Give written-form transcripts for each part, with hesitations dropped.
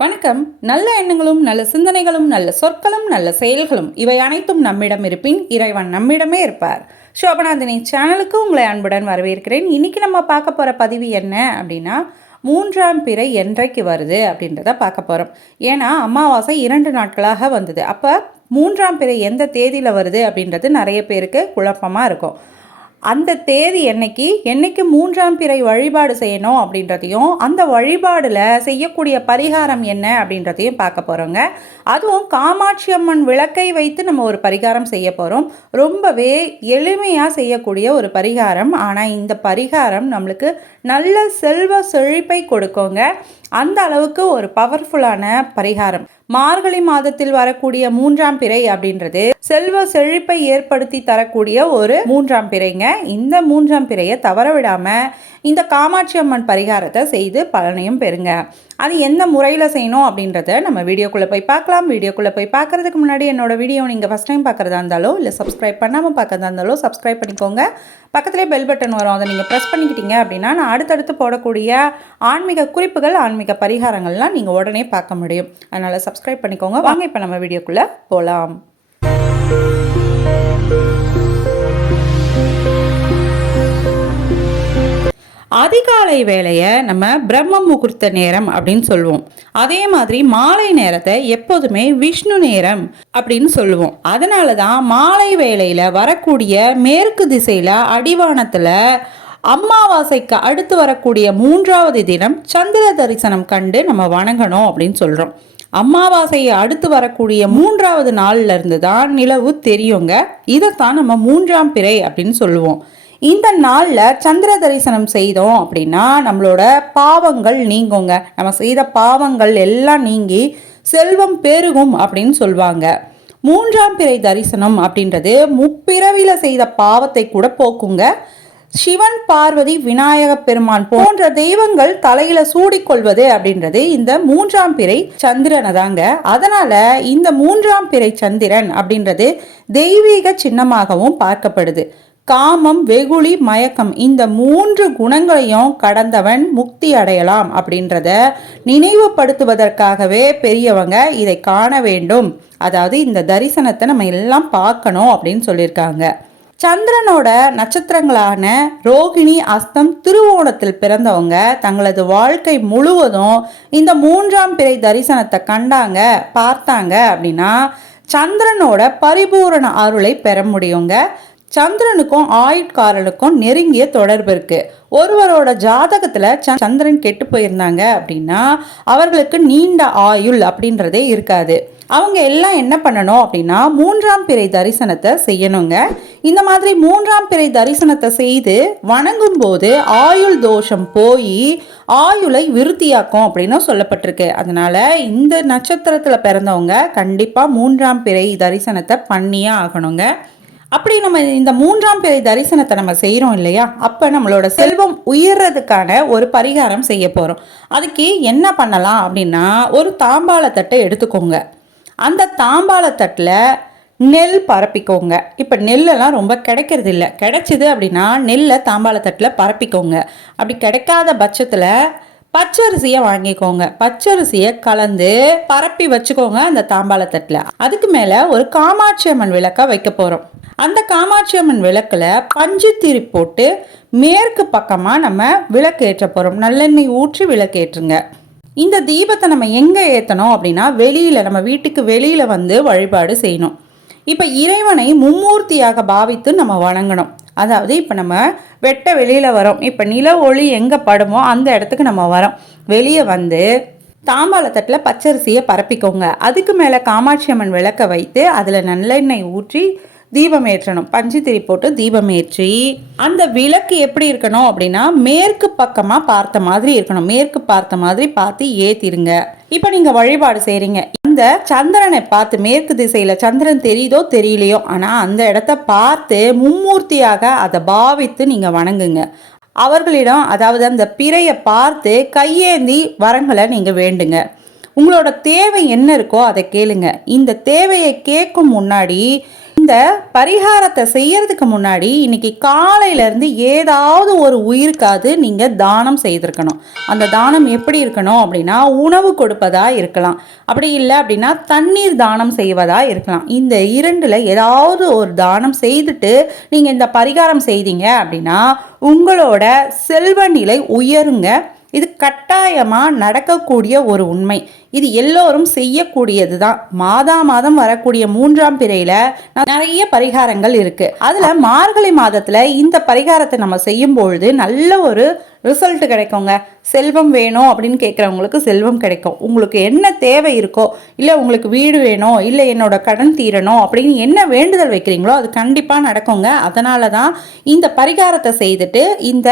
வணக்கம். நல்ல எண்ணங்களும் நல்ல சிந்தனைகளும் நல்ல சொற்களும் நல்ல செயல்களும் இவை அனைத்தும் நம்மிடம் இருப்பின் இறைவன் நம்மிடமே இருப்பார். சோபநாதினி சேனலுக்கு உங்களை அன்புடன் வரவேற்கிறேன். இன்னைக்கு நம்ம பார்க்க போகிற பதிவு என்ன அப்படின்னா, 3ஆம் பிறை என்றைக்கு வருது அப்படின்றத பார்க்க போகிறோம். ஏன்னா அமாவாசை 2 நாட்களாக வந்தது. அப்போ 3ஆம் பிறை எந்த தேதியில் வருது அப்படின்றது நிறைய பேருக்கு குழப்பமாக இருக்கும். அந்த தேதி என்னைக்கு 3ஆம் பிறை வழிபாடு செய்யணும் அப்படின்றதையும், அந்த வழிபாடில் செய்யக்கூடிய பரிகாரம் என்ன அப்படின்றதையும் பார்க்க போகிறோங்க. அதுவும் காமாட்சி அம்மன் விளக்கை வைத்து நம்ம ஒரு பரிகாரம் செய்ய போகிறோம். ரொம்பவே எளிமையாக செய்யக்கூடிய ஒரு பரிகாரம். ஆனால் இந்த பரிகாரம் நம்மளுக்கு நல்ல செல்வ செழிப்பை கொடுக்குங்க. அந்த அளவுக்கு ஒரு பவர்ஃபுல்லான பரிகாரம். மார்கழி மாதத்தில் வரக்கூடிய 3ஆம் பிறை அப்படின்றது செல்வ செழிப்பை ஏற்படுத்தி தரக்கூடிய ஒரு 3ஆம் பிறைங்க. இந்த 3ஆம் பிறையை தவற விடாம இந்த காமாட்சி அம்மன் பரிகாரத்தை செய்து பலனையும் பெறுங்க. அது எந்த முறையில் செய்யணும் அப்படின்றத நம்ம வீடியோக்குள்ளே போய் பார்க்கலாம். வீடியோக்குள்ளே போய் பார்க்குறதுக்கு முன்னாடி என்னோட வீடியோ நீங்கள் ஃபஸ்ட் டைம் பார்க்குறதா இருந்தாலோ இல்லை சப்ஸ்கிரைப் பண்ணாமல் பார்க்குறதா இருந்தாலோ சப்ஸ்கிரைப் பண்ணிக்கோங்க. பக்கத்துலேயே பெல் பட்டன் வரும், அதை நீங்கள் ப்ரெஸ் பண்ணிக்கிட்டீங்க அப்படின்னா நான் அடுத்தடுத்து போடக்கூடிய ஆன்மீக குறிப்புகள், ஆன்மீக பரிகாரங்கள்லாம் நீங்கள் உடனே பார்க்க முடியும். அதனால் சப்ஸ்கிரைப் பண்ணிக்கோங்க. வாங்க இப்போ நம்ம வீடியோக்குள்ளே போகலாம். அதிகாலை வேளையை நம்ம பிரம்ம முகூர்த்த நேரம் அப்படின்னு சொல்லுவோம். அதே மாதிரி மாலை நேரத்தை எப்போதுமே விஷ்ணு நேரம் அப்படின்னு சொல்லுவோம். அதனால தான் மாலை வேளையில் வரக்கூடிய மேற்கு திசையில் அடிவானத்தில் அமாவாசைக்கு அடுத்து வரக்கூடிய 3ஆவது தினம் சந்திர தரிசனம் கண்டு நம்ம வணங்கணும் அப்படின்னு சொல்கிறோம். அமாவாசையை அடுத்து வரக்கூடிய 3ஆவது நாள்ல இருந்து தான் நிலவு தெரியுங்க. இதைத்தான் நம்ம 3ஆம் பிறை அப்படின்னு சொல்லுவோம். இந்த நாளில் சந்திர தரிசனம் செய்தோம் அப்படின்னா நம்மளோட பாவங்கள் நீங்குங்க. நம்ம செய்த பாவங்கள் எல்லாம் நீங்கி செல்வம் பெருகும் அப்படின்னு சொல்லுவாங்க. 3ஆம் பிறை தரிசனம் அப்படின்றது முப்பிறவில செய்த பாவத்தை கூட போக்குங்க. சிவன், பார்வதி, விநாயக பெருமான் போன்ற தெய்வங்கள் தலையில சூடிக்கொள்வது அப்படின்றது இந்த 3ஆம் பிறை சந்திரனை தாங்க. அதனால இந்த 3ஆம் பிறை சந்திரன் அப்படின்றது தெய்வீக சின்னமாகவும் பார்க்கப்படுது. காமம், வெகுளி, மயக்கம் இந்த 3 குணங்களையும் கடந்தவன் முக்தி அடையலாம் அப்படின்றத நினைவுபடுத்துவதற்காகவே பெரியவங்க இதை காண வேண்டும். அதாவது இந்த தரிசனத்தை நம்ம எல்லாம் பார்க்கணும் அப்படின்னு சொல்லியிருக்காங்க. சந்திரனோட நட்சத்திரங்களான ரோகிணி, அஸ்தம், திருவோணத்தில் பிறந்தவங்க தங்களது வாழ்க்கை முழுவதும் இந்த 3ஆம் பிறை தரிசனத்தை கண்டாங்க, பார்த்தாங்க அப்படின்னா சந்திரனோட பரிபூரண அருளை பெற முடியுங்க. சந்திரனுக்கும் ஆயுட்காரனுக்கும் நெருங்கிய தொடர்பு இருக்கு. ஒருவரோட ஜாதகத்துல சந்திரன் கெட்டு போயிருந்தாங்க அப்படின்னா அவர்களுக்கு நீண்ட ஆயுள் அப்படின்றதே இருக்காது. அவங்க எல்லாம் என்ன பண்ணணும் அப்படின்னா 3ஆம் பிறை தரிசனத்தை செய்யணுங்க. இந்த மாதிரி 3ஆம் பிறை தரிசனத்தை செய்து வணங்கும் போது ஆயுள் தோஷம் போய் ஆயுளை விருத்தியாக்கும் அப்படின்னு சொல்லப்பட்டிருக்கு. அதனால இந்த நட்சத்திரத்துல பிறந்தவங்க கண்டிப்பா 3ஆம் பிறை தரிசனத்தை பண்ணியே ஆகணுங்க. அப்படி நம்ம இந்த 3ஆம் பிறை தரிசனத்தை நம்ம செய்கிறோம் இல்லையா, அப்போ நம்மளோட செல்வம் உயர்றதுக்கான ஒரு பரிகாரம் செய்ய போகிறோம். அதுக்கு என்ன பண்ணலாம் அப்படின்னா, ஒரு தாம்பாளத்தட்டை எடுத்துக்கோங்க. அந்த தாம்பாளத்தட்டில் நெல் பரப்பிக்கோங்க. இப்போ நெல்லெல்லாம் ரொம்ப கிடைக்கிறது இல்லை. கிடைச்சிது அப்படின்னா நெல்லை தாம்பாளத்தட்டில் பரப்பிக்கோங்க. அப்படி கிடைக்காத பட்சத்தில் பச்சரிசியை வாங்கிக்கோங்க. பச்சரிசியை கலந்து பரப்பி வச்சுக்கோங்க அந்த தாம்பாளத்தட்டில். அதுக்கு மேலே ஒரு காமாட்சி அம்மன் விளக்கை வைக்க போகிறோம். அந்த காமாட்சி அம்மன் விளக்கில் பஞ்சு திரி போட்டு மேற்கு பக்கமாக நம்ம விளக்கு ஏற்ற போகிறோம். நல்லெண்ணெய் ஊற்றி விளக்கு ஏற்றுங்க. இந்த தீபத்தை நம்ம எங்கே ஏற்றணும் அப்படின்னா வெளியில், நம்ம வீட்டுக்கு வெளியில் வந்து வழிபாடு செய்யணும். இப்போ இறைவனை மும்மூர்த்தியாக பாவித்து நம்ம வணங்கணும். அதாவது இப்போ நம்ம வெட்ட வெளியில் வரோம். இப்போ நில ஒளி எங்கே படுமோ அந்த இடத்துக்கு நம்ம வரோம். வெளியே வந்து தாம்பாளத்தட்டில் பச்சரிசியை பரப்பிக்கோங்க. அதுக்கு மேலே காமாட்சி அம்மன் விளக்கை வைத்து அதில் நல்லெண்ணெய் ஊற்றி தீபம் ஏற்றணும். பஞ்சு திரி போட்டு தீபம் ஏற்றி அந்த விளக்கு எப்படி இருக்கணும் அப்படின்னா மேற்கு பக்கமாக பார்த்த மாதிரி இருக்கணும். மேற்கு பார்த்த மாதிரி பார்த்து ஏற்றிடுங்க. இப்போ நீங்கள் வழிபாடு செய்கிறீங்க. இந்த சந்திரனை பார்த்து மேற்கு திசையில் சந்திரன் தெரியுதோ தெரியலையோ, ஆனால் அந்த இடத்த பார்த்து மும்மூர்த்தியாக அதை பாவித்து நீங்கள் வணங்குங்க. அவர்களிடம், அதாவது அந்த பிறையை பார்த்து கையேந்தி வரங்களை நீங்கள் வேண்டுங்க. உங்களோட தேவை என்ன இருக்கோ அதை கேளுங்க. இந்த தேவையை கேட்கும் முன்னாடி இந்த பரிகாரத்தை செய்யறதுக்கு முன்னாடி இன்னைக்கு காலையிலேருந்து ஏதாவது ஒரு உயிருக்காது நீங்கள் தானம் செய்திருக்கணும். அந்த தானம் எப்படி இருக்கணும் அப்படின்னா, உணவு கொடுப்பதா இருக்கலாம், அப்படி இல்லை அப்படின்னா தண்ணீர் தானம் செய்வதா இருக்கலாம். இந்த இரண்டில் ஏதாவது ஒரு தானம் செய்துட்டு நீங்கள் இந்த பரிகாரம் செய்தீங்க அப்படின்னா உங்களோட செல்வ நிலை உயருங்க. இது கட்டாயமாக நடக்கக்கூடிய ஒரு உண்மை. இது எல்லோரும் செய்யக்கூடியது தான். மாதம் வரக்கூடிய 3ஆம் பிறையில் நிறைய பரிகாரங்கள் இருக்குது. அதில் மார்கழி மாதத்தில் இந்த பரிகாரத்தை நம்ம செய்யும் பொழுது நல்ல ஒரு ரிசல்ட் கிடைக்குங்க. செல்வம் வேணும் அப்படின்னு கேட்குறவங்களுக்கு செல்வம் கிடைக்கும். உங்களுக்கு என்ன தேவை இருக்கோ, இல்லை உங்களுக்கு வீடு வேணும், இல்லை என்னோட கடன் தீரணும் அப்படின்னு என்ன வேண்டுதல் வைக்கிறீங்களோ அது கண்டிப்பாக நடக்குங்க. அதனால தான் இந்த பரிகாரத்தை செய்துட்டு இந்த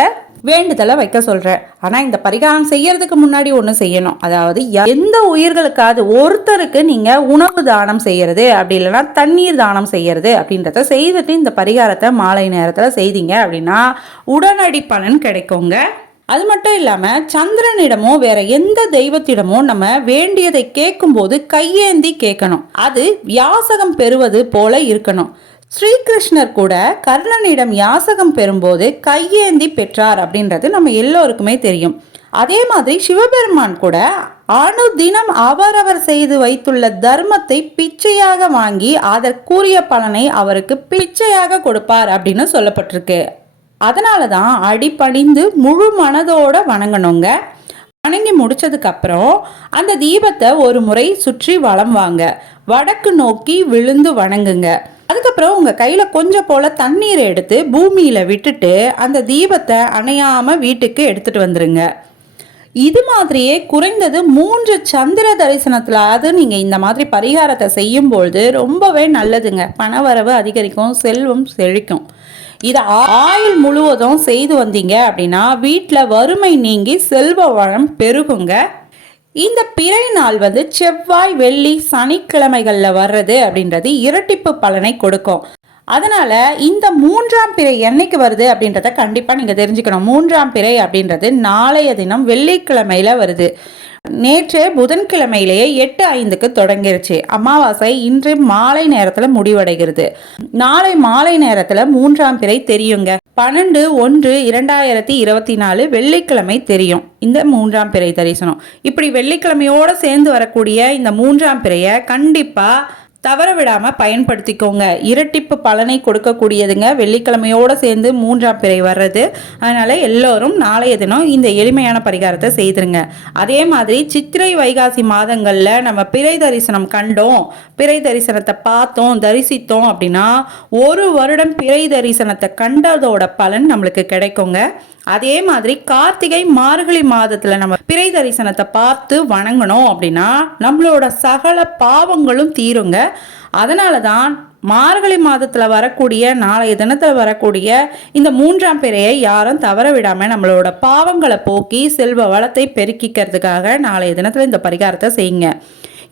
வேண்டுதலை வைக்க சொல்கிறேன். ஆனால் இந்த பரிகாரம் செய்யறதுக்கு முன்னாடி ஒன்று செய்யணும். அதாவது எந்த உயிர்களுக்காவது ஒருத்தருக்கு நீங்கள் உணவு தானம் செய்யறது, அப்படி இல்லைன்னா தண்ணீர் தானம் செய்யறது அப்படின்றத செய்துட்டு இந்த பரிகாரத்தை மாலை நேரத்தில் செய்தீங்க அப்படின்னா உடனடி பலன் கிடைக்குங்க. அது மட்டும் இல்லாமல் சந்திரனிடமோ வேற எந்த தெய்வத்திடமோ நம்ம வேண்டியதை கேட்கும்போது கையேந்தி கேட்கணும். அது யாசகம் பெறுவது போல இருக்கணும். ஸ்ரீகிருஷ்ணர் கூட கர்ணனிடம் யாசகம் பெறும்போது கையேந்தி பெற்றார் அப்படின்றது நம்ம எல்லோருக்குமே தெரியும். அதே மாதிரி சிவபெருமான் கூட அனுதினம் அவரவர் செய்து வைத்துள்ள தர்மத்தை பிச்சையாக வாங்கி அதற்குரிய பலனை அவருக்கு பிச்சையாக கொடுப்பார் அப்படின்னு சொல்லப்பட்டிருக்கு. அதனால தான் அடிபணிந்து முழு மனதோட வணங்கணுங்க. வணங்கி முடிச்சதுக்கு அப்புறம் அந்த தீபத்தை ஒரு முறை சுற்றி வலம் வாங்க, வடக்கு நோக்கி விழுந்து வணங்குங்க. அதுக்கப்புறம் உங்கள் கையில் கொஞ்சம் போல் தண்ணீரை எடுத்து பூமியில் விட்டுட்டு அந்த தீபத்தை அணையாமல் வீட்டுக்கு எடுத்துகிட்டு வந்துடுங்க. இது மாதிரியே குறைந்தது 3 சந்திர தரிசனத்திலாவது நீங்கள் இந்த மாதிரி பரிகாரத்தை செய்யும்பொழுது ரொம்பவே நல்லதுங்க. பணவரவு அதிகரிக்கும், செல்வம் செழிக்கும். இதை ஆயுள் முழுவதும் செய்து வந்தீங்க அப்படின்னா வீட்டில் வறுமை நீங்கி செல்வ வளம் பெருகுங்க. இந்த பிறை நாள் செவ்வாய், வெள்ளி, சனிக்கிழமைகளில் வர்றது அப்படின்றது இரட்டிப்பு பலனை கொடுக்கும். அதனால இந்த 3ஆம் பிறை என்னைக்கு வருது அப்படின்றத கண்டிப்பாக நீங்கள் தெரிஞ்சுக்கணும். 3ஆம் பிறை அப்படின்றது நாளைய தினம் வெள்ளிக்கிழமையில வருது. நேற்று புதன்கிழமையிலேயே 8:05க்கு தொடங்கிருச்சு. அமாவாசை இன்று மாலை நேரத்தில் முடிவடைகிறது. நாளை மாலை நேரத்தில் 3ஆம் பிறை தெரியுங்க. 12/1/2024 வெள்ளிக்கிழமை தெரியும் இந்த 3ஆம் பிறை தரிசனம். இப்படி வெள்ளிக்கிழமையோட சேர்ந்து வரக்கூடிய இந்த 3ஆம் பிறையை கண்டிப்பா தவற விடாம பயன்படுத்திக்கோங்க. இரட்டிப்பு பலனை கொடுக்கக்கூடியதுங்க வெள்ளிக்கிழமையோட சேர்ந்து 3ஆம் பிறை வர்றது. அதனால எல்லோரும் நாளைய தினம் இந்த எளிமையான பரிகாரத்தை செய்திருங்க. அதே மாதிரி சித்திரை வைகாசி மாதங்கள்ல நம்ம பிறை தரிசனம் கண்டோம், பிறை தரிசனத்தை பார்த்தோம், தரிசித்தோம் அப்படின்னா 1 வருடம் பிறை தரிசனத்தை கண்டதோட பலன் நம்மளுக்கு கிடைக்குங்க. அதே மாதிரி கார்த்திகை மார்கழி மாதத்துல நம்ம பிறை தரிசனத்தை பார்த்து வணங்கணும் அப்படின்னா நம்மளோட சகல பாவங்களும் தீருங்க. அதனால தான் மார்கழி மாதத்தில் வரக்கூடிய நாளைய தினத்தில் வரக்கூடிய இந்த 3ஆம் பிறையை யாரும் தவற விடாமல் நம்மளோட பாவங்களை போக்கி செல்வ வளத்தை பெருக்கிக்கிறதுக்காக நாளைய தினத்தில் இந்த பரிகாரத்தை செய்யுங்க.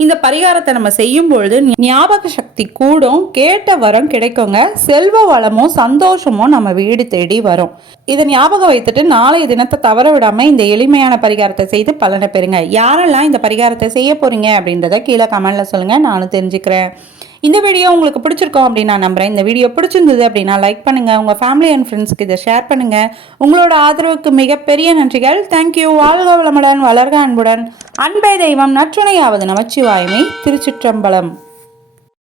இந்த பரிகாரத்தை நம்ம செய்யும் பொழுது ஞாபக சக்தி கூடும், கேட்ட வரம் கிடைக்குங்க, செல்வ வளமும் சந்தோஷமும் நம்ம வீடு தேடி வரும். இதை ஞாபகம் வைத்துட்டு நாளைய தினத்தை தவற விடாம இந்த எளிமையான பரிகாரத்தை செய்து பலனை பெறுங்க. யாரெல்லாம் இந்த பரிகாரத்தை செய்ய போறீங்க அப்படின்றத கீழே கமெண்ட்ல சொல்லுங்க, நானும் தெரிஞ்சுக்கிறேன். இந்த வீடியோ உங்களுக்கு பிடிச்சிருக்கோம் அப்படின்னு நான் நம்புறேன். இந்த வீடியோ பிடிச்சிருந்தது அப்படின்னா லைக் பண்ணுங்க, உங்க ஃபேமிலி அண்ட் ஃப்ரெண்ட்ஸ்க்கு இதை ஷேர் பண்ணுங்க. உங்களோட ஆதரவுக்கு மிகப்பெரிய நன்றிகள். தேங்க்யூ. வாழ்க வளமுடன், வளர்க அன்புடன். அன்பே தெய்வம், நற்றுணையாவது நமச்சிவாயமே. திருச்சிற்றம்பலம்.